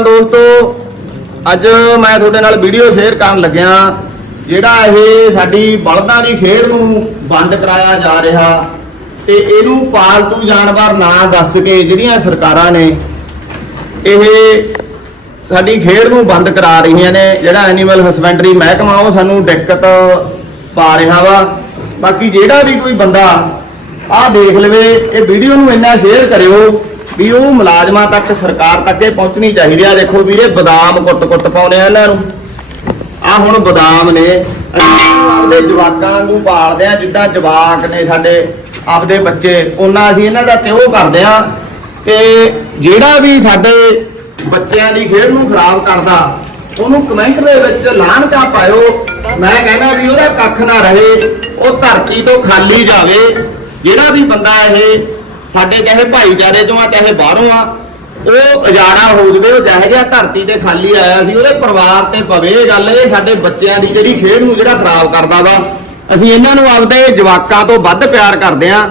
ਅਕਾਲ ਦੋਸਤੋ, ਅੱਜ ਮੈਂ ਤੁਹਾਡੇ ਨਾਲ ਵੀਡੀਓ ਸ਼ੇਅਰ ਕਰਨ ਲੱਗਿਆ, ਜਿਹੜਾ ਇਹ ਸਾਡੀ ਬਲਦਾਂ ਦੀ ਖੇਡ ਨੂੰ ਬੰਦ ਕਰਾਇਆ ਜਾ ਰਿਹਾ ਤੇ ਇਹਨੂੰ ਪਾਲਤੂ ਜਾਨਵਰ ਨਾ ਦੱਸ ਕੇ ਜਿਹੜੀਆਂ ਸਰਕਾਰਾਂ ਨੇ ਇਹ ਸਾਡੀ ਖੇਡ ਨੂੰ ਬੰਦ ਕਰਾ ਰਹੀਆਂ ਨੇ, ਜਿਹੜਾ ਐਨੀਮਲ ਹਸਬੈਂਡਰੀ ਮਹਿਕਮਾ, ਉਹ ਸਾਨੂੰ ਦਿੱਕਤ ਪਾ ਰਿਹਾ ਵਾ। ਬਾਕੀ ਜਿਹੜਾ ਵੀ ਕੋਈ ਬੰਦਾ ਆਹ ਦੇਖ ਲਵੇ, ਇਹ ਵੀਡੀਓ ਨੂੰ ਇੰਨਾ ਸ਼ੇਅਰ ਕਰਿਓ ਵੀ ਉਹ ਮੁਲਾਜ਼ਮਾਂ ਤੱਕ ਸਰਕਾਰ ਤੱਕ ਇਹ ਪਹੁੰਚਣੀ ਚਾਹੀਦੀ ਆ। ਦੇਖੋ ਵੀਰੇ, ਬਦਾਮ ਕੁੱਟ-ਕੁੱਟ ਪਾਉਣੇ ਆ ਇਹਨਾਂ ਨੂੰ। ਆ ਹੁਣ ਬਦਾਮ ਨੇ ਆਪਦੇ ਜਵਾਕਾਂ ਨੂੰ ਪਾਲਦੇ ਆ, ਜਿੱਦਾਂ ਜਵਾਕ ਨੇ ਸਾਡੇ ਆਪਦੇ ਬੱਚੇ, ਉਹਨਾਂ ਅਸੀਂ ਇਹਨਾਂ ਦਾ ਤੇ ਉਹ ਕਰਦੇ ਆ। ਤੇ ਜਿਹੜਾ ਵੀ ਸਾਡੇ ਬੱਚਿਆਂ ਦੀ ਖੇਡ ਨੂੰ ਖਰਾਬ ਕਰਦਾ, ਉਹਨੂੰ ਕਮੈਂਟ ਦੇ ਵਿੱਚ ਲਾਹਨਤਾ ਪਾਇਓ। ਮੈਂ ਕਹਿੰਦਾ ਵੀ ਉਹਦਾ ਕੱਖ ਨਾ ਰਹੇ, ਉਹ ਧਰਤੀ ਤੋਂ ਖਾਲੀ ਜਾਵੇ। ਜਿਹੜਾ ਵੀ ਬੰਦਾ ਇਹ ਸਾਡੇ ਚਾਹੇ ਭਾਈਚਾਰੇ ਚੋਂ ਆ, ਚਾਹੇ ਬਾਹਰੋਂ ਆ, ਉਹ ਉਜਾੜਾ ਹੋ ਜਵੇ, ਉਹ ਜਿਹੋ ਜਿਹਾ ਧਰਤੀ ਤੇ ਖਾਲੀ ਆਇਆ ਸੀ, ਉਹਦੇ ਪਰਿਵਾਰ ਤੇ ਪਵੇ ਇਹ ਗੱਲ, ਇਹ ਸਾਡੇ ਬੱਚਿਆਂ ਦੀ ਜਿਹੜੀ ਖੇਡ ਨੂੰ ਜਿਹੜਾ ਖਰਾਬ ਕਰਦਾ ਵਾ। ਅਸੀਂ ਇਹਨਾਂ ਨੂੰ ਆਪਦੇ ਜਵਾਕਾਂ ਤੋਂ ਵੱਧ ਪਿਆਰ ਕਰਦੇ ਆ।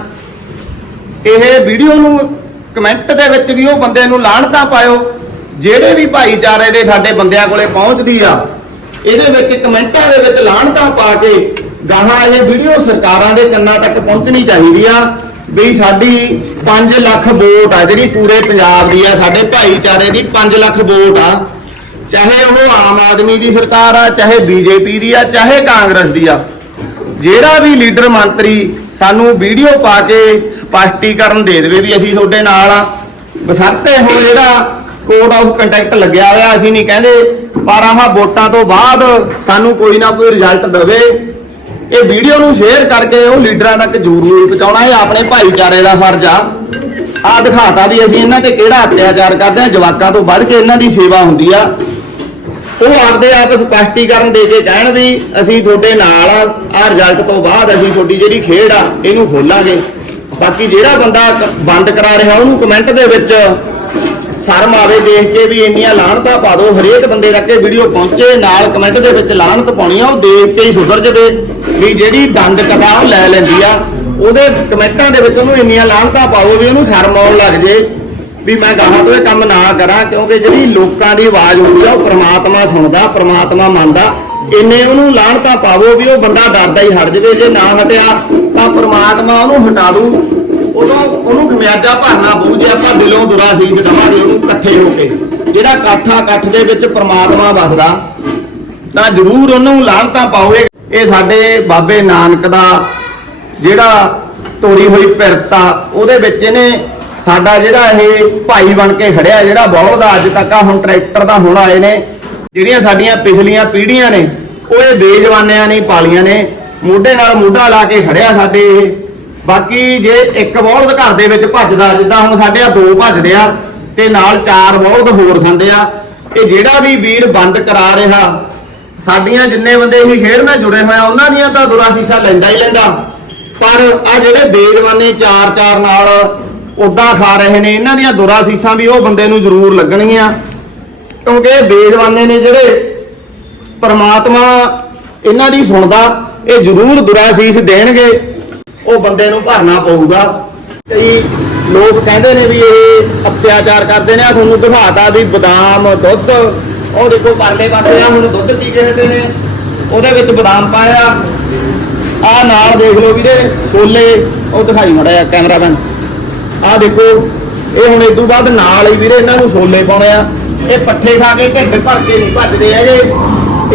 ਇਹ ਵੀਡੀਓ ਨੂੰ ਕਮੈਂਟ ਦੇ ਵਿੱਚ ਵੀ ਉਹ ਬੰਦੇ ਨੂੰ ਲਾਹਣਤਾ ਪਾਇਓ, ਜਿਹੜੇ ਵੀ ਭਾਈਚਾਰੇ ਦੇ ਸਾਡੇ ਬੰਦਿਆਂ ਕੋਲੇ ਪਹੁੰਚਦੀ ਆ, ਇਹਦੇ ਵਿੱਚ ਕਮੈਂਟਾਂ ਦੇ ਵਿੱਚ ਲਾਹਣਤਾ ਪਾ ਕੇ ਗਾਹਾਂ ਇਹ ਵੀਡੀਓ ਸਰਕਾਰਾਂ ਦੇ ਕੰਨਾਂ ਤੱਕ ਪਹੁੰਚਣੀ ਚਾਹੀਦੀ ਆ। ਵੀ ਸਾਡੀ 5 ਲੱਖ ਵੋਟ ਆ, ਜਿਹੜੀ ਪੂਰੇ ਪੰਜਾਬ ਦੀ ਆ, ਸਾਡੇ ਭਾਈਚਾਰੇ ਦੀ 5 ਲੱਖ ਵੋਟ ਆ। ਚਾਹੇ ਉਹ ਆਮ ਆਦਮੀ ਦੀ ਸਰਕਾਰ ਆ, ਚਾਹੇ ਬੀਜੇਪੀ ਦੀ ਆ, ਚਾਹੇ ਕਾਂਗਰਸ ਦੀ ਆ। ਜਿਹੜਾ ਵੀ ਲੀਡਰ ਮੰਤਰੀ ਸਾਨੂੰ ਵੀਡੀਓ ਪਾ ਕੇ ਸਪਸ਼ਟੀਕਰਨ ਦੇ ਦੇਵੇ ਵੀ ਅਸੀਂ ਤੁਹਾਡੇ ਨਾਲ ਆ, ਬਸਰਤੇ ਹੁਣ ਜਿਹੜਾ ਕੋਡ ਆਫ ਕੰਟੈਕਟ ਲੱਗਿਆ ਹੋਇਆ, ਅਸੀਂ ਨਹੀਂ ਕਹਿੰਦੇ, ਪਰ ਆਹ ਵੋਟਾਂ ਤੋਂ ਬਾਅਦ ਸਾਨੂੰ ਕੋਈ ਨਾ ਕੋਈ ਰਿਜ਼ਲਟ ਦੇਵੇ। ਇਹ ਵੀਡੀਓ ਨੂੰ ਸ਼ੇਅਰ ਕਰਕੇ ਉਹ ਲੀਡਰਾਂ ਤੱਕ ਜ਼ਰੂਰ ਪਹੁੰਚਾਉਣਾ, ਇਹ ਆਪਣੇ ਭਾਈਚਾਰੇ ਦਾ ਫਰਜ਼ ਆ। ਆ ਦਿਖਾਤਾ ਵੀ ਅਸੀਂ ਇਹਨਾਂ ਤੇ ਕਿਹੜਾ ਅਤਿਆਚਾਰ ਕਰਦੇ ਆ, ਜਵਾਕਾਂ ਤੋਂ ਵੱਧ ਕੇ ਇਹਨਾਂ ਦੀ ਸੇਵਾ ਹੁੰਦੀ ਆ। ਉਹ ਆਪਦੇ ਆਪ ਸਪਸ਼ਟੀਕਰਨ ਦੇ ਕੇ ਕਹਿਣ ਵੀ ਅਸੀਂ ਤੁਹਾਡੇ ਨਾਲ ਆ ਆ ਰਿਜ਼ਲਟ ਤੋਂ ਬਾਅਦ ਅਸੀਂ ਤੁਹਾਡੀ ਜਿਹੜੀ ਖੇਡ ਆ, ਇਹਨੂੰ ਖੋਲਾਂਗੇ। ਬਾਕੀ ਜਿਹੜਾ ਬੰਦਾ ਬੰਦ ਕਰਾ ਰਿਹਾ, ਉਹਨੂੰ ਕਮੈਂਟ ਦੇ ਵਿੱਚ ਸ਼ਰਮ ਆਵੇ ਦੇਖ ਕੇ ਵੀ ਇੰਨੀਆਂ ਲਾਹਣਤਾਂ ਪਾ ਦਿਓ, ਹਰੇਕ ਬੰਦੇ ਤੱਕ ਇਹ ਵੀਡੀਓ ਪਹੁੰਚੇ, ਨਾਲ ਕਮੈਂਟ ਦੇ ਵਿੱਚ ਲਾਹਣਤ ਪਾਉਣੀ ਆ, ਉਹ ਦੇਖ ਕੇ ਹੀ ਸੁਧਰ ਜਵੇ। ਵੀ ਜਿਹੜੀ ਦੰਦ ਕਦਾ ਉਹ ਲੈ ਲੈਂਦੀ ਆ, ਉਹਦੇ ਕਮੈਂਟਾਂ ਦੇ ਵਿੱਚ ਉਹਨੂੰ ਇੰਨੀਆਂ ਲਾਹਣਤਾਂ ਪਾਓ ਵੀ ਉਹਨੂੰ ਸ਼ਰਮ ਆਉਣ ਲੱਗ ਜੇ। ਵੀ ਮੈਂ ਗਾਹਾਂ ਤੋਂ ਇਹ ਕੰਮ ਨਾ ਕਰਾਂ, ਕਿਉਂਕਿ ਜਿਹੜੀ ਲੋਕਾਂ ਦੀ ਆਵਾਜ਼ ਹੁੰਦੀ ਆ, ਉਹ ਪ੍ਰਮਾਤਮਾ ਸੁਣਦਾ, ਪ੍ਰਮਾਤਮਾ ਮੰਨਦਾ। ਇੰਨੇ ਉਹਨੂੰ ਲਾਹਣਤਾ ਪਾਵੋ ਵੀ ਉਹ ਬੰਦਾ ਡਰਦਾ ਹੀ ਹਟ ਜਵੇ, ਜੇ ਨਾ ਹਟਿਆ ਤਾਂ ਪ੍ਰਮਾਤਮਾ ਉਹਨੂੰ ਹਟਾ ਦੂ। ਉਦੋਂ ਉਹਨੂੰ ਖਮਿਆਜਾ ਭਰਨਾ ਪਊ, ਜੇ ਆਪਾਂ ਦਿਲੋਂ ਦੁਰਾ ਸੀਸ ਦਵਾਂਗੇ ਉਹਨੂੰ ਇਕੱਠੇ ਹੋ ਕੇ। ਜਿਹੜਾ ਇਕੱਠਾ ਇਕੱਠ ਦੇ ਵਿੱਚ ਪ੍ਰਮਾਤਮਾ ਵਸਦਾ, ਤਾਂ ਜ਼ਰੂਰ ਉਹਨੂੰ ਲਾਹਣਤਾ ਪਾਓ, ਇਹ ਇਹ ਸਾਡੇ ਬਾਬੇ ਨਾਨਕ ਦਾ ਜਿਹੜਾ ਤੋਰੀ ਹੋਈ ਪਿਰਤਾ ਉਹਦੇ ਵਿੱਚ ਇਹਨੇ ਸਾਡਾ ਜਿਹੜਾ ਇਹ ਭਾਈ ਬਣ ਕੇ ਖੜਿਆ, ਜਿਹੜਾ ਬਹੁਤ ਦਾ ਅੱਜ ਤੱਕ ਆ, ਹੁਣ ਟਰੈਕਟਰ ਦਾ ਹੁਣ ਆਏ ਨੇ। ਜਿਹੜੀਆਂ ਸਾਡੀਆਂ ਪਿਛਲੀਆਂ ਪੀੜ੍ਹੀਆਂ ਨੇ, ਉਹ ਇਹ ਬੇਜਵਾਨਿਆਂ ਨਹੀਂ ਪਾਲੀਆਂ ਨੇ, ਮੋਢੇ ਨਾਲ ਮੋਢਾ ਲਾ ਕੇ ਖੜਿਆ ਸਾਡੇ ਇਹ। ਬਾਕੀ ਜੇ ਇੱਕ ਬੌਲਦ ਘਰ ਦੇ ਵਿੱਚ ਭੱਜਦਾ, ਜਿੱਦਾਂ ਹੁਣ ਸਾਡੇ ਆ ਦੋ ਭੱਜਦੇ ਆ, ਤੇ ਨਾਲ ਚਾਰ ਬੌਲਦ ਹੋਰ ਖਾਂਦੇ ਆ, ਇਹ ਜਿਹੜਾ ਵੀ ਵੀਰ ਬੰਦ ਕਰਾ ਰਿਹਾ ਸਾਡੀਆਂ ਜਿੰਨੇ ਬੰਦੇ ਇਹ ਖੇਡ ਨਾਲ ਜੁੜੇ ਹੋਏ ਆ, ਉਹਨਾਂ ਦੀਆਂ ਤਾਂ ਦੁਰਾਸੀਸਾ ਲੈਂਦਾ ਹੀ ਲੈਂਦਾ। ਪਰ ਆ ਜਿਹੜੇ ਬੇਜਵਾਨੇ ਚਾਰ ਚਾਰ ਨਾਲ ਉਦਾਂ ਖਾ ਰਹੇ ਨੇ, ਇਹਨਾਂ ਦੀਆਂ ਦੁਰਾਸੀਸਾਂ ਵੀ ਉਹ ਬੰਦੇ ਨੂੰ ਜ਼ਰੂਰ ਲੱਗਣਗੀਆਂ। ਕਿਉਂਕਿ ਇਹ ਬੇਜਵਾਨੇ ਨੇ ਜਿਹੜੇ ਪਰਮਾਤਮਾ ਇਹਨਾਂ ਦੀ ਸੁਣਦਾ, ਇਹ ਜ਼ਰੂਰ ਦੁਰਾਸੀਸ ਦੇਣਗੇ। ਉਹ ਬੰਦੇ ਨੂੰ ਭਰਨਾ ਪਊਗਾ। ਕਈ ਲੋਕ ਕਹਿੰਦੇ ਨੇ ਵੀ ਇਹ ਅਤਿਆਚਾਰ ਕਰਦੇ ਨੇ ਆ ਤੁਹਾਨੂੰ ਦਿਖਾਤਾ ਵੀ ਬਦਾਮ, ਦੁੱਧ ਉਹ ਦੇਖੋ ਪਰਲੇ ਪਾਸੇ ਆ, ਹੁਣ ਦੁੱਧ ਪੀ ਕੇ ਹਟੇ ਨੇ। ਉਹਦੇ ਵਿੱਚ ਬਦਾਮ ਪਾਇਆ ਆ। ਨਾਲ ਦੇਖ ਲਓ ਵੀਰੇ, ਛੋਲੇ, ਉਹ ਦਿਖਾਈ ਮੜਾ ਕੈਮਰਾਮੈਨ। ਆ ਦੇਖੋ, ਇਹ ਹੁਣ ਇਸ ਬਾਅਦ ਨਾਲ ਹੀ ਵੀਰੇ ਇਹਨਾਂ ਨੂੰ ਛੋਲੇ ਪਾਉਣੇ ਆ। ਇਹ ਪੱਠੇ ਖਾ ਕੇ ਢਿੱਡ ਭਰ ਕੇ ਨਹੀਂ ਭੱਜਦੇ ਹੈਗੇ।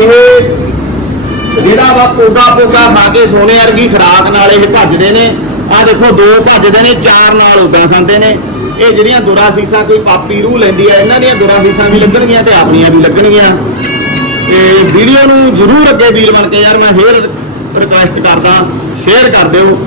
ਇਹ ਜਿਹੜਾ ਵਾ ਪੋਗਾ ਪੋਗਾ ਖਾ ਕੇ ਸੋਨੇ ਵਰਗੀ ਖਰਾਕ ਨਾਲ ਇਹ ਭੱਜਦੇ ਨੇ। ਆ ਦੇਖੋ, ਦੋ ਭੱਜਦੇ ਨੇ, ਚਾਰ ਨਾਲ ਉਦਾਂ ਖਾਂਦੇ ਨੇ। ਇਹ ਜਿਹੜੀਆਂ ਦੁਰਾਸੀਸਾਂ ਕੋਈ ਪਾਪੀ ਰੂਹ ਲੈਂਦੀ ਹੈ, ਇਹਨਾਂ ਦੀਆਂ ਦੁਰਾਸੀਸਾਂ ਵੀ ਲੱਗਣਗੀਆਂ ਤੇ ਆਪਣੀਆਂ ਵੀ ਲੱਗਣਗੀਆਂ। ਤੇ ਵੀਡੀਓ ਨੂੰ ਜਰੂਰ ਅੱਗੇ ਵੀਰ ਬਣ ਕੇ ਯਾਰ ਮੈਂ ਫੇਰ ਰਿਕੁਐਸਟ ਕਰਦਾ ਸ਼ੇਅਰ ਕਰ ਦਿਓ।